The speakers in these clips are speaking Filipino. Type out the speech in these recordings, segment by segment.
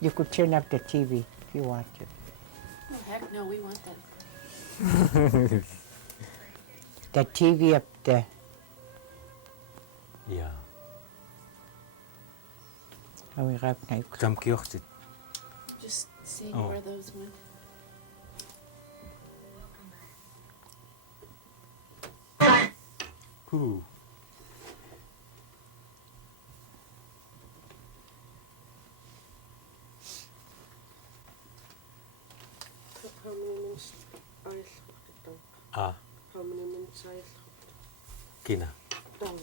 You could turn up the TV if you want to. Oh, heck no, we want that. The TV up there. Yeah. Oh, we have now. Jamkiyochtit. Just seeing Oh. where those went. Ooh. How many minutes aisle Ah, How many minutes aisle kina. down?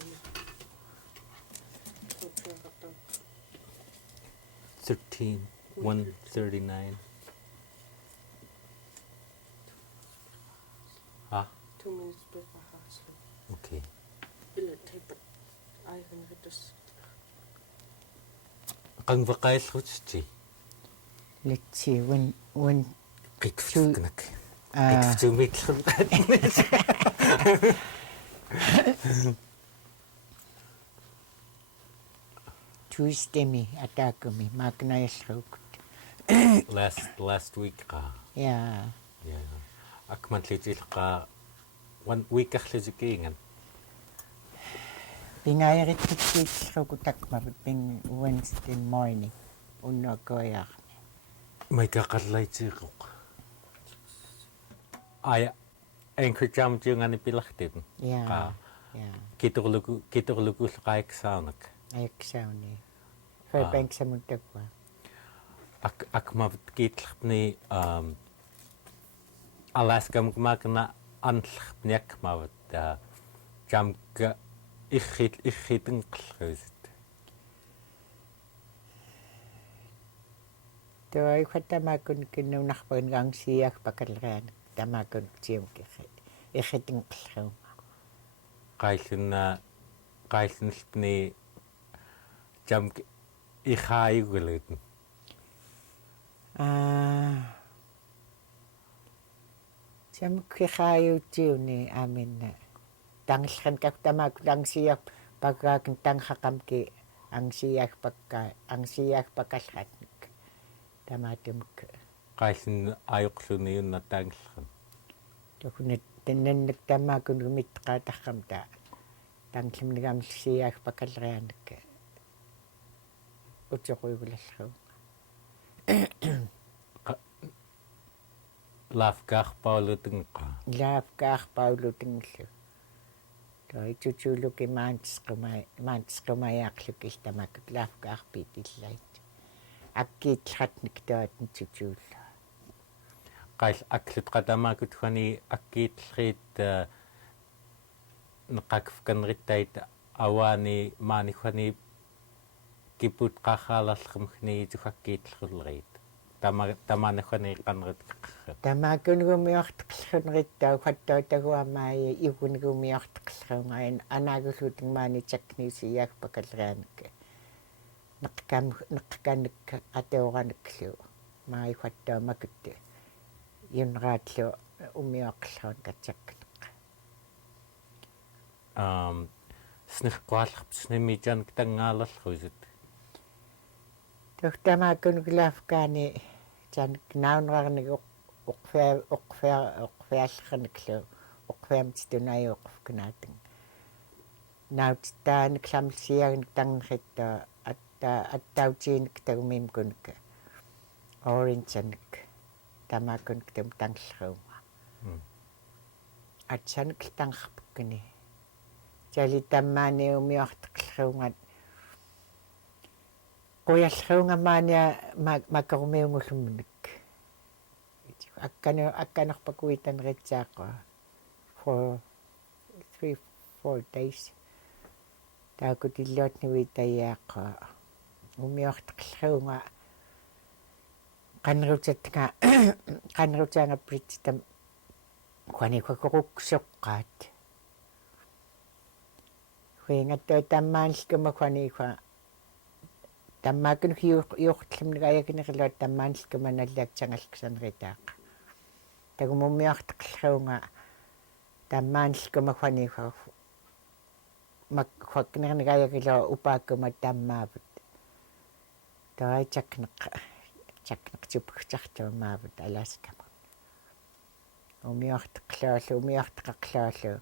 13, 139. Ah, 2 minutes before half. okay. Will it take I can get this. Qangvaqaillutsi. Let's see, when Qikftunak. uh, Qikftumitlun. Tuesday me atakumi magnayasrukut. Last week qa. Yeah. Yeah. Akmantlitiilqa 1 week arlisikiingan. Pingayarititsrukut ping Wednesday morning. Unnokoyar. Maikaqallaitiiqoq. Aya encourage jungani pilaqtitun. Yeah. Yeah. Kitorluku qaiksaarnak. Ayaksauni. Fairbank samuntakwa. Akmavat kiitlarpni Alaska mukmakna anllarpniak mavat jamka irritinqallruusit. Toi khatamakun kinnunarpun gangsiak pakalrean tamakun tiumkirri. Irritinqallruum. Qaillunalpni jamka ihaayugulutun. Jamkirayutiuni aminna tangllran kaktamak langsiak pagkakin tanghaqamki angsiak pakalratnik tamatumk Qaillun ajuqluniunna taangallran. tokunat tannannak tamakun mitqatarramta tangllumnigamsiak pakalrianik utsoquyugulallu Lafkaarpaulutunqa. laafkaarpaulutingullu toi tutuluki maantisqumaiaqlukil tamakut laafkaarpiitillait akkiitratnik taatni tutuulla Qail aklut qatamakut khani akkiitlriit neqakfkanrittait awani maani khani kiput qaxaalarlrumkhni tukakkiitlrullerit tamana khani qanrit tamakunugumiorteqllrunrittaa khattautaguamaai igunigumiorteqllrungain anagulluting maani takniisiyaak pakalrianik neqqanik ateoraniklu maai khattaamakut yunraatlu umiaqllrun katsakkeq sniqqaallarpsnimiitanik tangaalarrusut tuhtamakkunuglaafkaani tanik naunrarnik uqfiallrniklu uqfiamtitunayuqfknaatin nautitaanik samsiagnik tangerrittaa attautiinik tagumimkunik orangeanik tamakkunik tum tangllruunga atsanik tangerpukkini tali tammaani umiorteqllruungat quyallruungamaania makarumiungullumunnik akkanerpakuitaneritsiaaqqa for 3-4 days taakutilluatniuitaiaaqqa umiorteqllruunga qannerutaanga pritsitam quaniquakoruksoqqaat huingattua tammaanllkuma quaniqua таммаакун юортлумнгаякинерилуат таммаанлкама наллааксангалксанеритааqa тагумуммиартеқлруунга таммаанлкама хванифа макхвакнернгаякилуа упааккума таммаавут таайтакнеқ такнертупгтартуумаавут алааскама умиортеқлуалу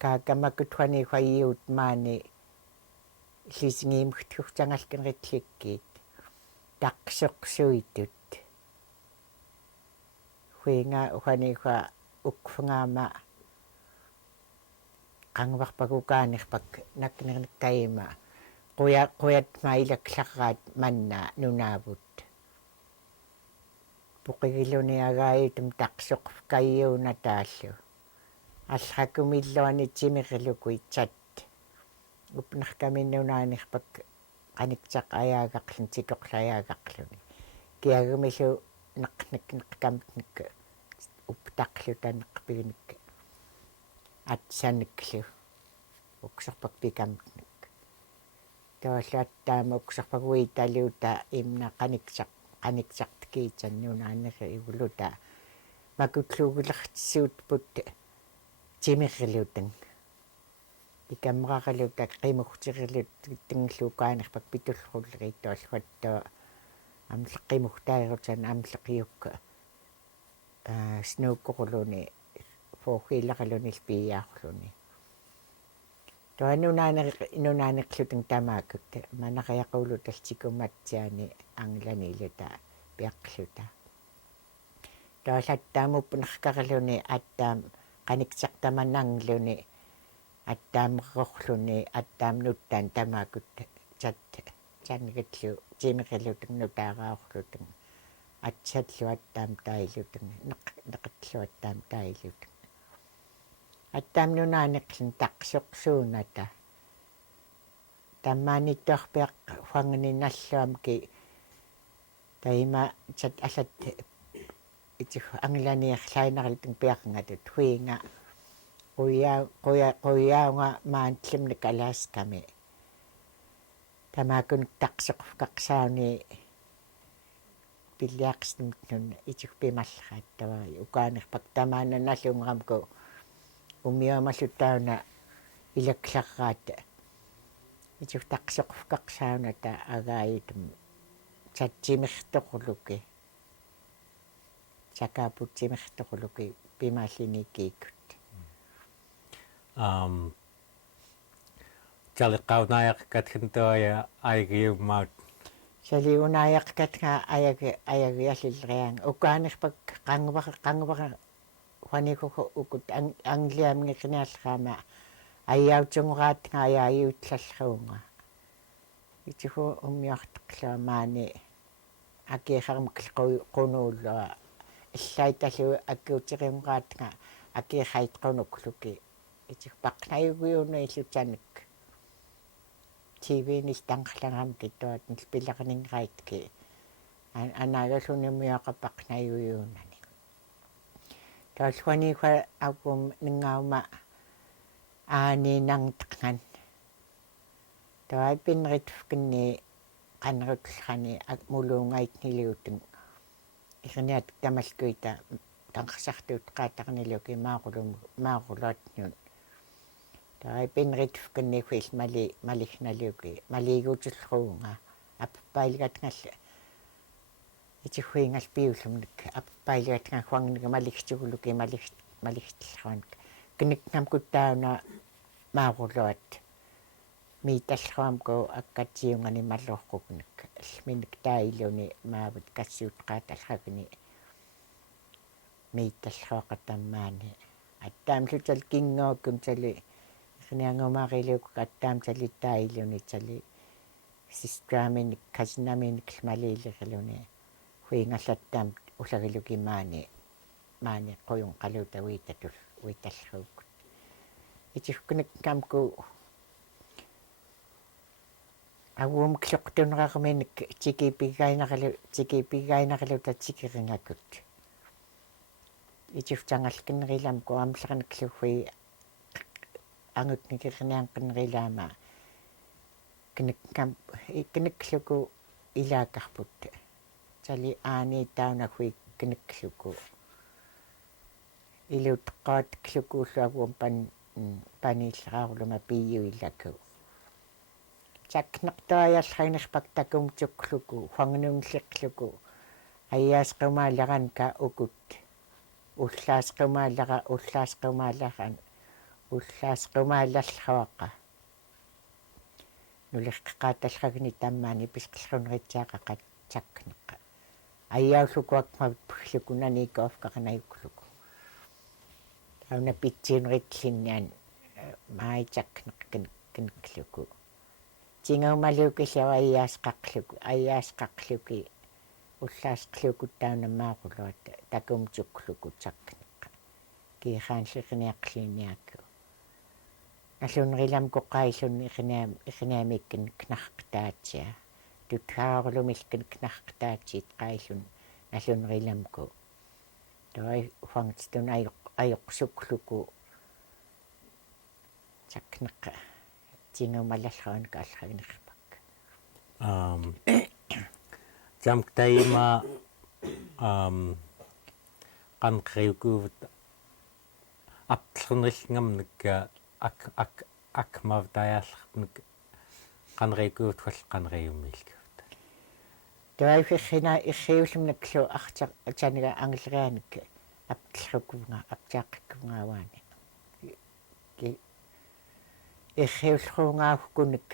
каакамакут хуанихуайиут маани лисингиимгтгуртангалкенеритликкиит тақсоқсуитут хуинга хуанихуа укфунгаама qangvarpagukaanerpak naknernikkaima quят mailaklarraat manna nunaavut puqigiluniagaaitum taqsoq kaiuuna taallu allrakumilluani timirlukui tat upnerkaminnunaanirpak qaniktaq ayaagaqlun tikoqlayaagaqluni kiagumillu neqqamtnik uptaqlu taneqpiginik atsaniklu uksorpak pikamtnik tawallattaama uksorpaguitaluuta imna qaniksaqtkiitannunaaneri iguluta makutluugulertisuutput timirlutang ikamraqaluta qimugtirilut tinglluukaanerpak pitullrulleriittualluattua amleqimugtaayirutan amleqiukka snuukkorluni fohilaqalunil piiaarluni tuanunaaneqlutang tamaakut manaqayaquulutaltikumatsiani anglaniluta piaqluta tuallattaamuppunerkarluni attaam qaniksaqtamanangluni аттаамеррорлуни аттаамнуттаан тамаакут таннигатлу тимерилутагнутаагааорлутаг атсаллу аттаам таилутаг неқатлу аттаам таилутаг аттаамнунаанеқлун тақсоқсууната таммааниттуарпиақ фангниналлуамки таима чат аллат итиг англаниерлайнарилтун пиақнгатут хуинга quyaunga maantlumnik alaaskami tamaakunik taqsoqfqaqsauni pilliaqsnumtnun itigpimalleraattava ukaanerpak tamaananallungeramku umiamalluttauna ilaklarraat itig taqsoqfqaqsaunata agaayitum tattimirtoquluki sakaaputtimirtoquluki pimaallinikiikut Tjalliqqaunaajaqkatkintuaya aigiummaut saliunaajaqkatga ayagiallilriaan ukaanerpak qangvara huanikuku ukut angliamngikniallraama ayautungoraatnga ayaayuutlallruunga itihu ummiarteqlaamaani akiiqarmukl qunuullua иллаиталу аккуутириунгаатга акиихаитқунуклуки итигпақнаюгуюна иллутаник тивинис тангхлагам китуатн пилақнинграитки анаагалунумиақапақнаюгуюнани таалхуанихва акум нингаума аанинангтқан таапинритфкинни qanrutlrani akmuluungaitniliutun irniat tamalkuita tanqarsartuut qaataqniluki maaquluatniun taipinritfkannihuil malignaliuki maliguutulluunga appailikatngalla itiguingal piullumnik appailikatnga huangniga maligtuguluki maligtllruanik kiniknamkuttauna maaquluat miitallruamku akkatsiungani malluorqupnik alminik tailuni maavut kassiut qaatalragni miitallruaqatammaani attaamlutal kinngookum tali irniangumaariluuk attaam tali tailuni tali sistraminik kasinaminik maliilirluni huingallattaam ullagiluki maani quyun qaluuta uitallruukut itikkunikkamku агуум клоқтунерарминик тикипигаинаралу татсикирингакут итифтангалкиннерилам куамлераниклугуи ангукникернианқиннерилаама киникклуку илаакарпут тали аани таунагуи киникклуку илуттеққаат клукууллуагуум паниллераарулума пиюиллаку такнертааярлайнерпак такумтукклуку фангнунлеқлуку айяасқумааларанка укут уллаасқумаалларан уллаасқумаалларлауаqa нулеққааталлрагни таммаани писқиллерунеритсаақақа такнеққа айяуллукуакма пхлукунаникоофқақанаюклуку ауна питсиунеритлинниан маитакнеққан кинклуку тингаумалуукиллава айяасқақлуки уллаасқлукуттаунамаақулуат такумтукклуку такнеққа кихаанлиқиниақлиниакку налунрилам коққаиллун ихинаамиккин кнарқтаатиа тутхаарулумилкин кнарқтаатиит қаиллун налунриламку той фангстун айоқсуклуку такнеққа тингумаллаллраан кааллрагинерпак Jamktaiма qanqriukuuvut aptlernilngamnikka akmavtaajallarnik qanriukuuvut wall qanriummilkut тоайфихина ирриуллумнакклу артақ атанига ангилерианик аптиллруккунга аптааққиккунгааваани ирриуллруунгаавкуник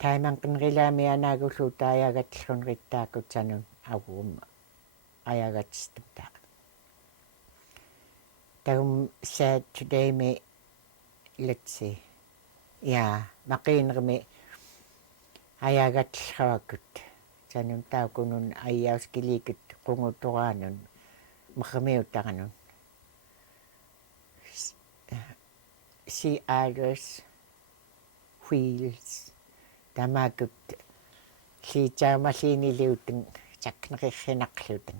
тайманқинрилаамианаагуллу тааягатллунериттаакут санун агуум аягатстта тагум sad today me let's see мақиинерми аягатллавакут санун таакунун айяускиликит қунгутораанун махмиутаранун see others wheels тамаакут лиитаамалиинилиутэн такнерирринарлутэн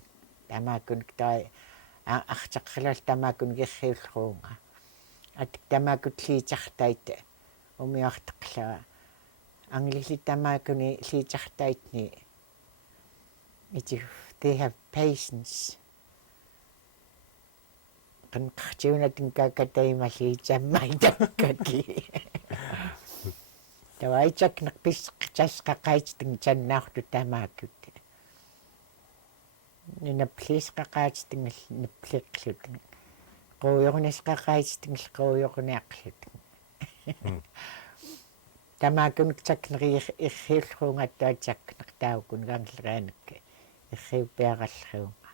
тамаакуник тай артаққилал тамаакун герриуллруунга атик тамаакут лиитартайт умиартеқлава англили тамаакуни лиитартайтни ити they have patience канқартиунатин какатаймали таммайтаккаки тавайчакнер писқитасқақаитин таннаарту тамаакут нинапплисқақаатин напплеқлут қуйорнисқақаитин қуйорниақлут тамаакуник такнери ирриуллрунгаттаатакнер таукун гангилераанакка ирриуппиараллруунга